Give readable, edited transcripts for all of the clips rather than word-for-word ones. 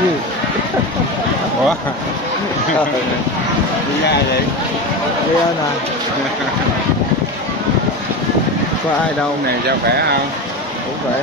Gì? Ủa? Đi ra vậy? Đi ơn à? Có ai đâu. Hôm này sao khỏe không? Cũng vậy.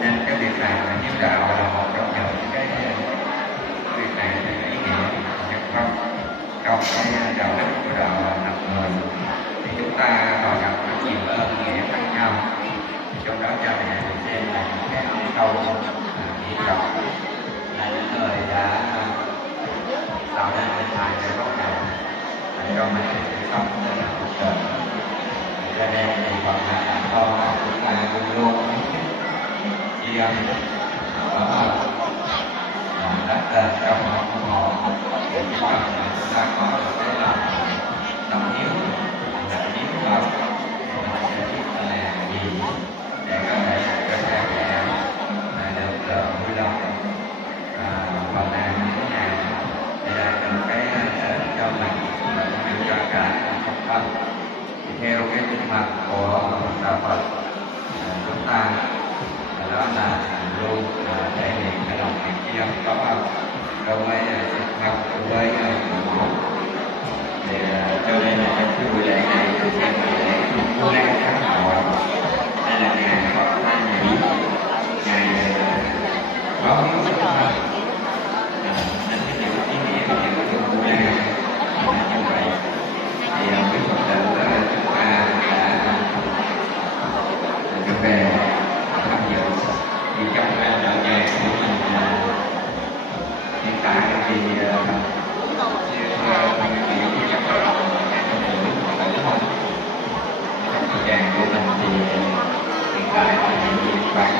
Nên cái việc này là hiến đạo là một trong những cái việc này là ý nghĩa nhân không trong cái đạo đức của đạo làm người, thì chúng ta đòi gặp nhiều ơn nghĩa khác nhau, trong đó cha mẹ được xem là những cái câu nghĩa rộng là những lời đã tạo nên hình hài để bắt đầu cho mình sự sống trên cuộc đời. Cho nên thì phần là con chúng ta luôn luôn tri ân ở đất đền trong họ để chúng ta có được cái lòng tâm hiếu lòng mình sẽ biết là gì để có thể cho cha mẹ được vui lòng phần nào như thế nào để đạt được cái cho mình cũng như cho cả cộng đồng. Thì theo cái tinh thần của đạo Phật chúng ta đó là luôn thể hiện cái lòng tri ân có đối với sinh vật, đối với mẫu. Thì cho nên là cái buổi lễ này được xem là lễ Vu Lan tháng Hợi, đây là ngày Phật nghỉ, ngày báo hiếu sinh thân, nên cái điều ý nghĩa của những Vu Lan là như vậy. Thì quý Phật tử chúng ta đã được về tham dự. Thì trong đạo tràng của mình hiện tại thì như trong đạo tràng của mình thì hiện tại thì khoảng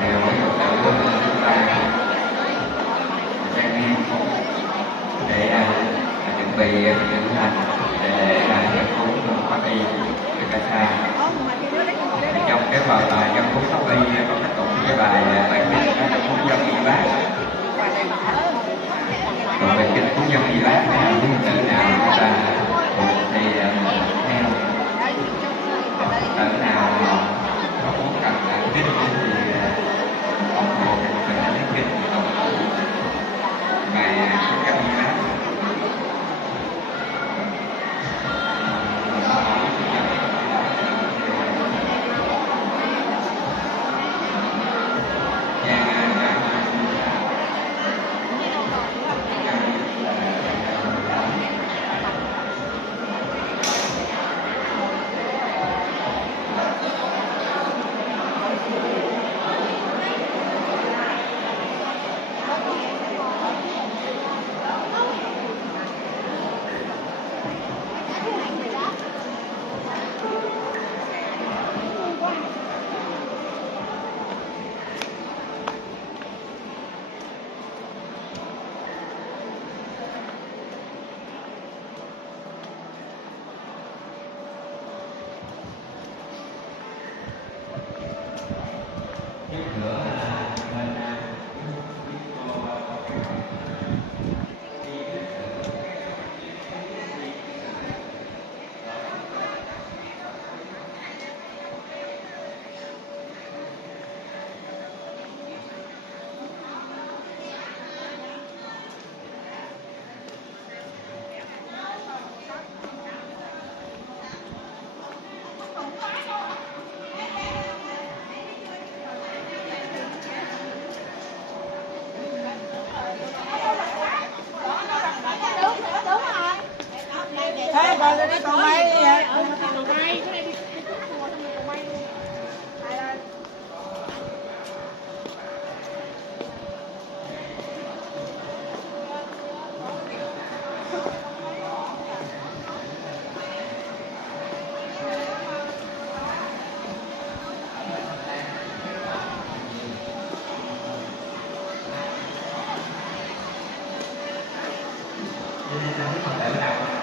theo mấy Phật tử chúng ta trang nghiêm để chuẩn bị thực hành để hiện cúng pháp y được ca sa. Trong cái phần dân cúng pháp y có cái tụng cái bài bài kinh đó là cúng dân y bác. Còn bài kinh cúng dân y bác này những tự nào người ta thuộc thì theo tự nào có muốn cần kinh thì ủng hộ mình lấy kinh tụng bài cúng dân y bác. cái con bay vậy.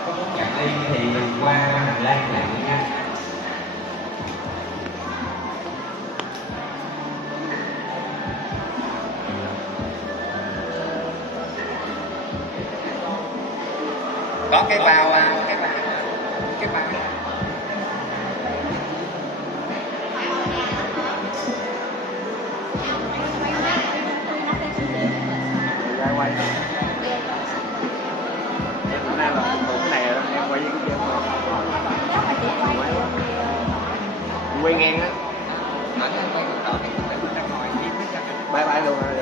Có muốn nhận ly thì qua hành lang lại nha. Có cái bao cái bao ra quay hôm nay là cái này rồi đó, em quay với cái kia quay ngang á, bye bye luôn rồi.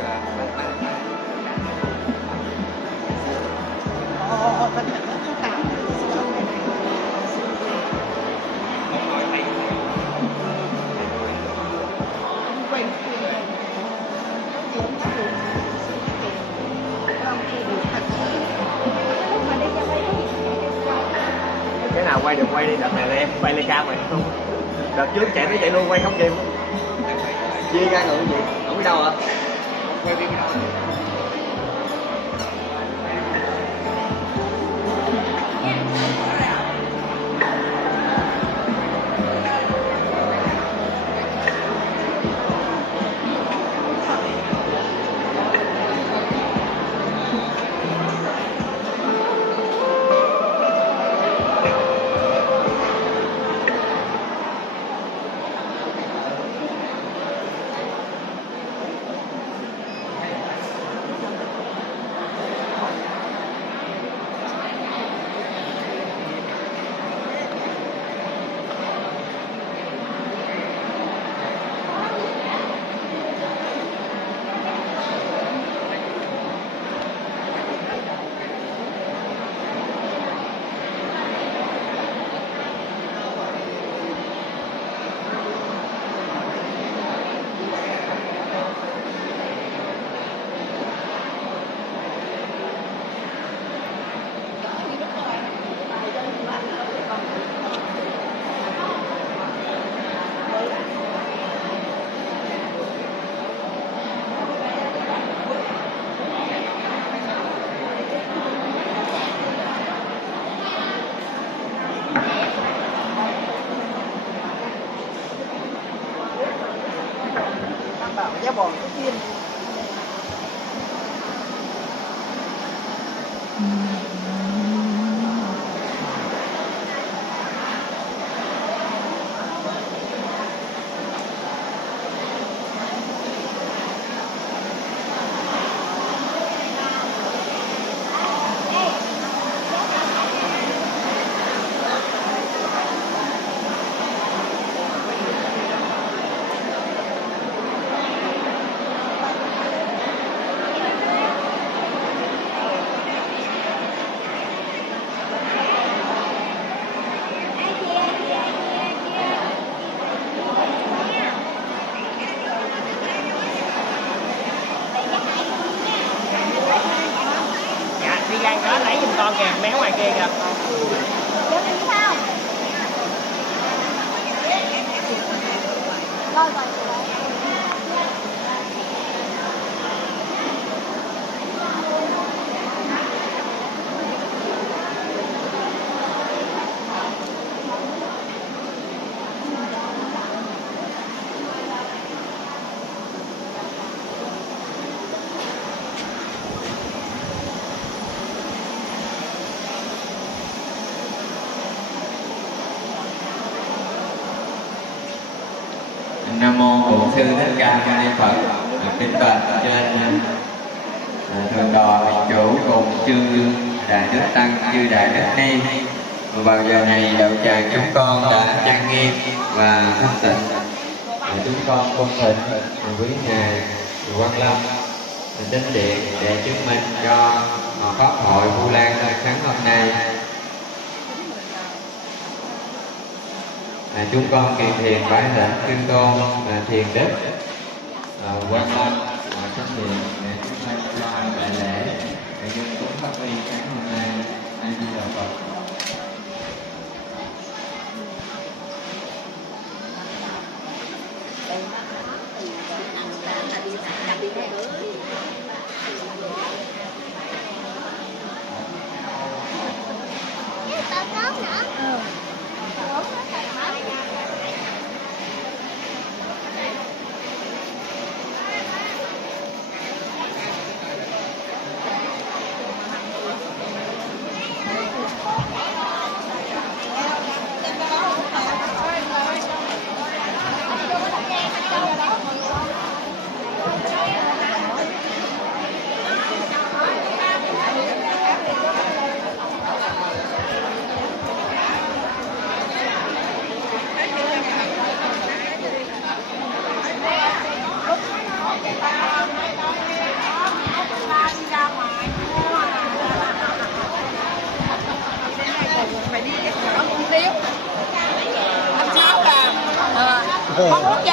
Cái nào quay được quay đi, đợt này là em quay lên cao rồi không. Đợt trước chạy tới chạy luôn quay không kịp. Chia ra ngựa gì? Không biết đâu hả? Quay biết đâu. Giá bò cái tiên. Đi ra đó lấy giùm con kìa, méo ngoài kia kìa. Rồi rồi. Nam mô Bổn Sư Thích Ca Mâu Ni Phật. Kính bạch trên thượng tọa thượng chủ cùng chư đại đức tăng, chư đại đức ni. Vào giờ này đạo tràng chúng con đã trang nghiêm và thanh tịnh. Chúng con cung thỉnh quý ngài Quang Lâm đến điện để chứng minh cho pháp hội Vu Lan Thánh hôm nay. chúng con kỳ thiền bái lệnh Chư Tôn thiền đức quan âm trong điện để chúng ta cho đại lễ để dân cũng phát huy sáng hôm nay. A Di Đà Phật. Con uống gì?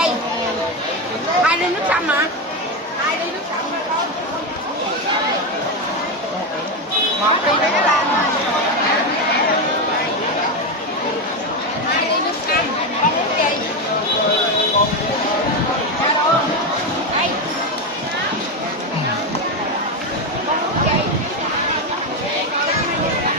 2 ly nước sâm hả? 2 ly nước sâm hả con? 1 ly để cái lan thôi. 2 ly nước sâm. Con uống gì? Dạ luôn. Đây. Con uống gì? Nói nước sâm.